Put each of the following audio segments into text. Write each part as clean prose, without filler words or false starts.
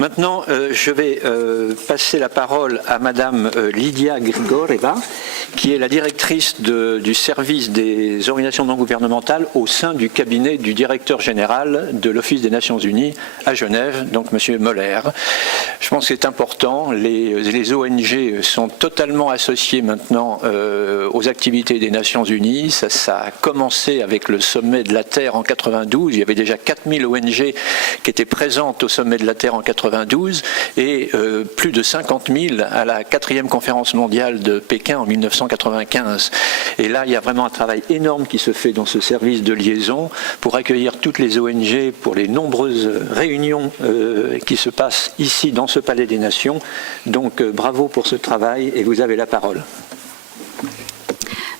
Maintenant, je vais passer la parole à Madame Lydia Grigoreva, qui est la directrice du service des organisations non gouvernementales au sein du cabinet du directeur général de l'Office des Nations Unies à Genève, donc Monsieur Moller. Je pense que c'est important, les ONG sont totalement associées maintenant aux activités des Nations Unies. Ça a commencé avec le sommet de la Terre en 92, il y avait déjà 4000 ONG qui étaient présentes au sommet de la Terre en 92 et plus de 50 000 à la 4e conférence mondiale de Pékin en 1995. Et là, il y a vraiment un travail énorme qui se fait dans ce service de liaison pour accueillir toutes les ONG pour les nombreuses réunions qui se passent ici dans ce Palais des Nations. Donc bravo pour ce travail et vous avez la parole.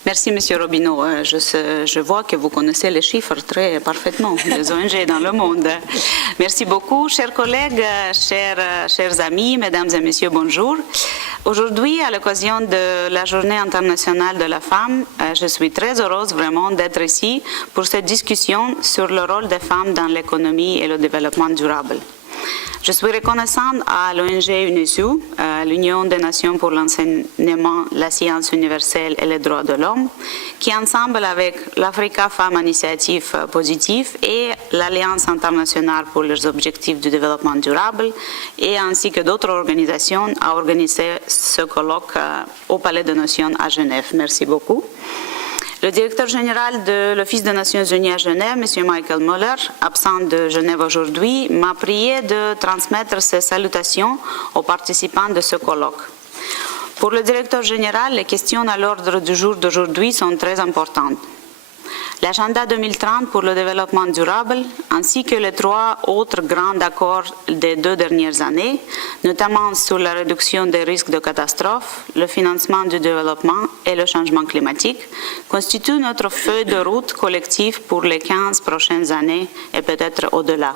Merci, Monsieur Robineau. Je vois que vous connaissez les chiffres très parfaitement, les ONG dans le monde. Merci beaucoup, chers collègues, chers amis, mesdames et messieurs, bonjour. Aujourd'hui, à l'occasion de la Journée internationale de la femme, je suis très heureuse vraiment d'être ici pour cette discussion sur le rôle des femmes dans l'économie et le développement durable. Je suis reconnaissante à l'ONG UNESU, l'Union des Nations pour l'enseignement, la science universelle et les droits de l'homme, qui ensemble avec l'Africa Femmes Initiative Positive et l'Alliance internationale pour les objectifs du développement durable, et ainsi que d'autres organisations, a organisé ce colloque au Palais des Nations à Genève. Merci beaucoup. Le directeur général de l'Office des Nations Unies à Genève, M. Michael Muller, absent de Genève aujourd'hui, m'a prié de transmettre ses salutations aux participants de ce colloque. Pour le directeur général, les questions à l'ordre du jour d'aujourd'hui sont très importantes. L'agenda 2030 pour le développement durable, ainsi que les 3 autres grands accords des 2 dernières années, notamment sur la réduction des risques de catastrophes, le financement du développement et le changement climatique, constituent notre feuille de route collective pour les 15 prochaines années et peut-être au-delà.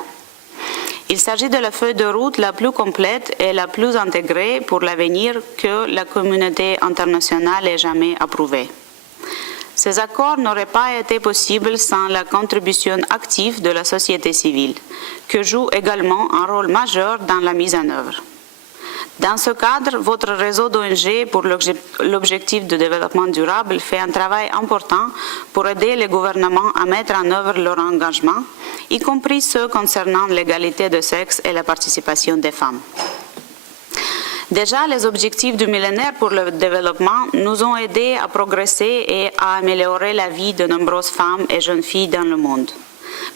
Il s'agit de la feuille de route la plus complète et la plus intégrée pour l'avenir que la communauté internationale ait jamais approuvée. Ces accords n'auraient pas été possibles sans la contribution active de la société civile, qui joue également un rôle majeur dans la mise en œuvre. Dans ce cadre, votre réseau d'ONG pour l'objectif de développement durable fait un travail important pour aider les gouvernements à mettre en œuvre leur engagement, y compris ceux concernant l'égalité de sexe et la participation des femmes. Déjà, les objectifs du millénaire pour le développement nous ont aidés à progresser et à améliorer la vie de nombreuses femmes et jeunes filles dans le monde.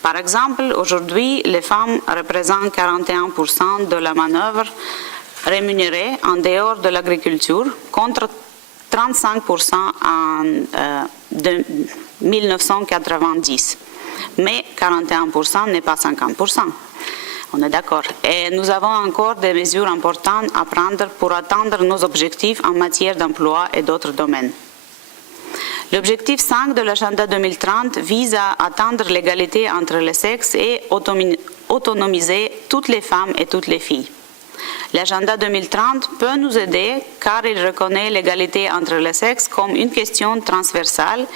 Par exemple, aujourd'hui, les femmes représentent 41% de la manœuvre rémunérée en dehors de l'agriculture, contre 35% en 1990. Mais 41% n'est pas 50%. On est d'accord. Et nous avons encore des mesures importantes à prendre pour atteindre nos objectifs en matière d'emploi et d'autres domaines. L'objectif 5 de l'agenda 2030 vise à atteindre l'égalité entre les sexes et autonomiser toutes les femmes et toutes les filles. L'agenda 2030 peut nous aider car il reconnaît l'égalité entre les sexes comme une question transversale,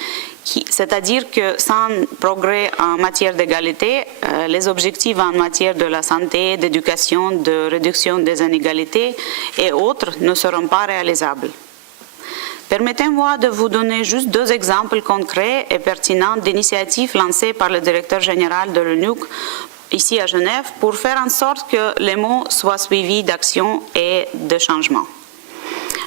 c'est-à-dire que sans progrès en matière d'égalité, les objectifs en matière de la santé, d'éducation, de réduction des inégalités et autres ne seront pas réalisables. Permettez-moi de vous donner juste 2 exemples concrets et pertinents d'initiatives lancées par le directeur général de l'ONU ici à Genève pour faire en sorte que les mots soient suivis d'actions et de changements.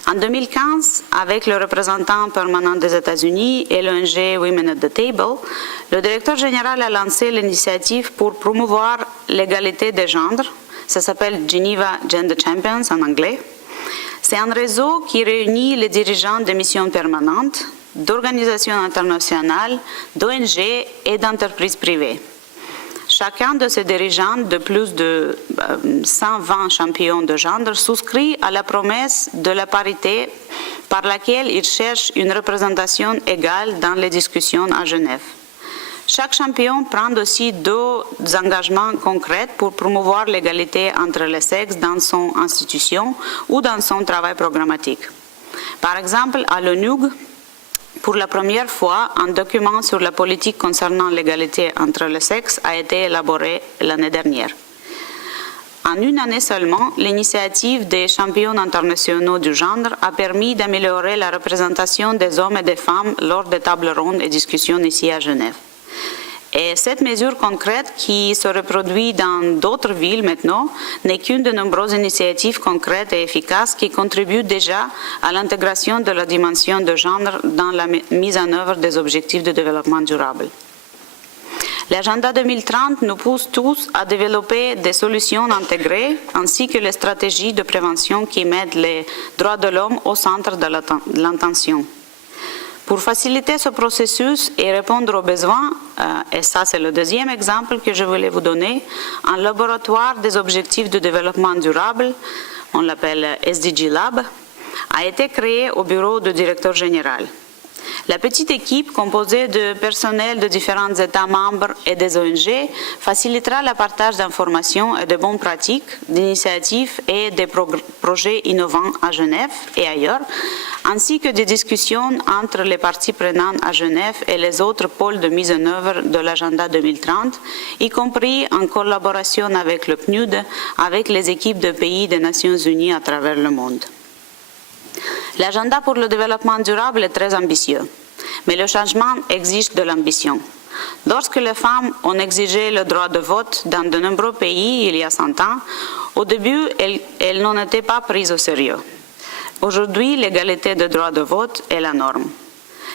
En 2015, avec le représentant permanent des États-Unis et l'ONG Women at the Table, le directeur général a lancé l'initiative pour promouvoir l'égalité des genres. Ça s'appelle Geneva Gender Champions en anglais. C'est un réseau qui réunit les dirigeants de missions permanentes, d'organisations internationales, d'ONG et d'entreprises privées. Chacun de ces dirigeants de plus de 120 champions de genre souscrit à la promesse de la parité par laquelle il cherche une représentation égale dans les discussions à Genève. Chaque champion prend aussi 2 engagements concrets pour promouvoir l'égalité entre les sexes dans son institution ou dans son travail programmatique. Par exemple, à l'ONU, pour la première fois, un document sur la politique concernant l'égalité entre les sexes a été élaboré l'année dernière. En une année seulement, l'initiative des champions internationaux du genre a permis d'améliorer la représentation des hommes et des femmes lors des tables rondes et discussions ici à Genève. Et cette mesure concrète qui se reproduit dans d'autres villes maintenant n'est qu'une de nombreuses initiatives concrètes et efficaces qui contribuent déjà à l'intégration de la dimension de genre dans la mise en œuvre des objectifs de développement durable. L'agenda 2030 nous pousse tous à développer des solutions intégrées ainsi que les stratégies de prévention qui mettent les droits de l'homme au centre de l'attention. Pour faciliter ce processus et répondre aux besoins, et ça c'est le deuxième exemple que je voulais vous donner, un laboratoire des objectifs de développement durable, on l'appelle SDG Lab, a été créé au bureau du directeur général. La petite équipe composée de personnel de différents États membres et des ONG facilitera le partage d'informations et de bonnes pratiques, d'initiatives et de projets innovants à Genève et ailleurs, ainsi que des discussions entre les parties prenantes à Genève et les autres pôles de mise en œuvre de l'agenda 2030, y compris en collaboration avec le PNUD, avec les équipes de pays des Nations Unies à travers le monde. L'agenda pour le développement durable est très ambitieux, mais le changement exige de l'ambition. Lorsque les femmes ont exigé le droit de vote dans de nombreux pays il y a 100 ans, au début, elles n'en étaient pas prises au sérieux. Aujourd'hui, l'égalité de droit de vote est la norme.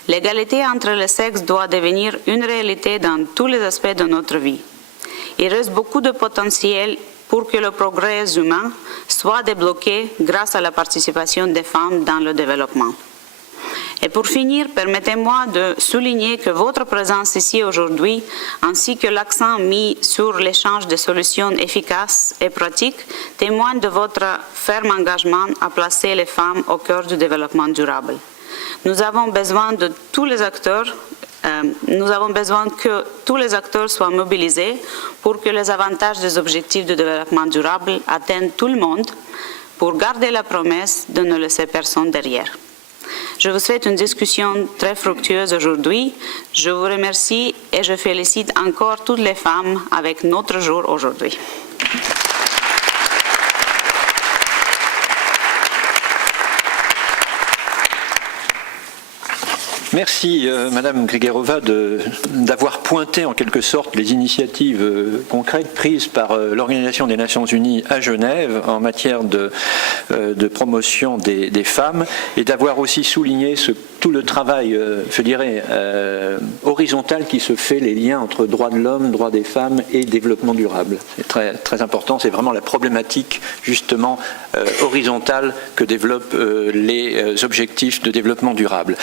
L'égalité entre les sexes doit devenir une réalité dans tous les aspects de notre vie. Il reste beaucoup de potentiel pour que le progrès humain soit débloqué grâce à la participation des femmes dans le développement. Et pour finir, permettez-moi de souligner que votre présence ici aujourd'hui, ainsi que l'accent mis sur l'échange de solutions efficaces et pratiques, témoignent de votre ferme engagement à placer les femmes au cœur du développement durable. Nous avons besoin que tous les acteurs soient mobilisés pour que les avantages des objectifs de développement durable atteignent tout le monde, pour garder la promesse de ne laisser personne derrière. Je vous souhaite une discussion très fructueuse aujourd'hui. Je vous remercie et je félicite encore toutes les femmes avec notre jour aujourd'hui. Merci Madame Grigorova d'avoir pointé en quelque sorte les initiatives concrètes prises par l'Organisation des Nations Unies à Genève en matière de promotion des femmes et d'avoir aussi souligné tout le travail, je dirais, horizontal qui se fait, les liens entre droits de l'homme, droits des femmes et développement durable. C'est très, très important, c'est vraiment la problématique justement horizontale que développent les objectifs de développement durable.